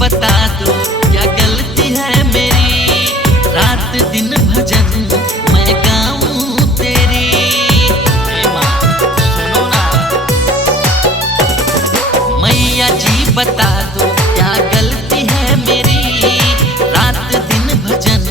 बता दो क्या गलती है मेरी, रात दिन भजन मैं गाऊं तेरी। सुनो ना मैया जी बता दो क्या गलती है मेरी, रात दिन भजन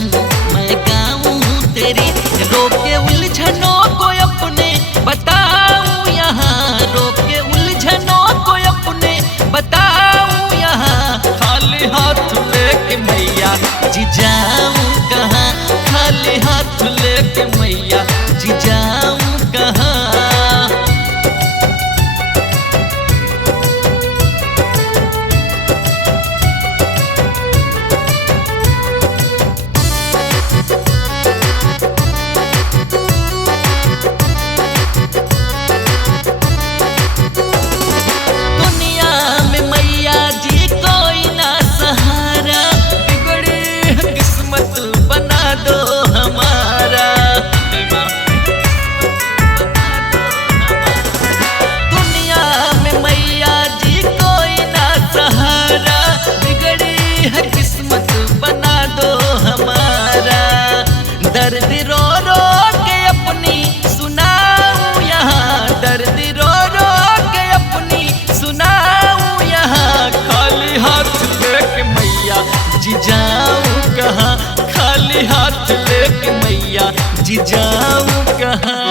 मैं गाऊं तेरी। रोके उलझनों को अपने बताऊं यहाँ, रोके उलझनों को अपने बताऊं यहाँ। खाली हाथ लेके मैया जी जाऊं कहाँ, खाली हाथ लेके मैया जी जाऊं कहाँ। दर्द रो रो के अपनी सुनाऊं यहाँ, दर्द रो रो के अपनी सुनाऊं यहाँ। खाली हाथ लेके मैया जी जाऊं कहाँ, खाली हाथ लेके मैया जी जाऊं कहाँ।